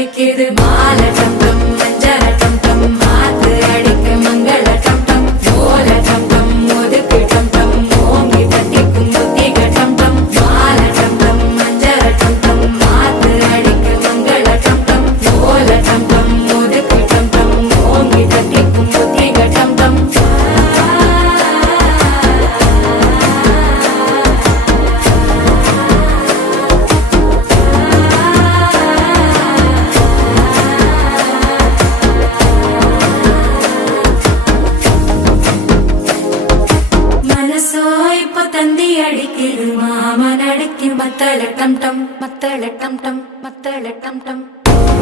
தவிக்குது மால டம் டம் மஞ்சள டம் டம் மாத்து அடிக்க மங்கள டம் டம் ஓல டம் டம் ஒதுக்கு டம் டம் ஓங்கி தட்டிக்கும் புத்திக டம் டம் மால டம் டம் மஞ்சள டம் டம் மாத்து அடிக்க மங்கள டம் டம் ஓல டம் டம் ஒதுக்கு டம் டம் ஓங்கி தட்டிக்கும் புத்திக டம் டம் தந்தி அடிக்குது மாமன் அடிக்கு மத்தள டம் டம் மத்தள டம் டம் மத்தள டம் டம்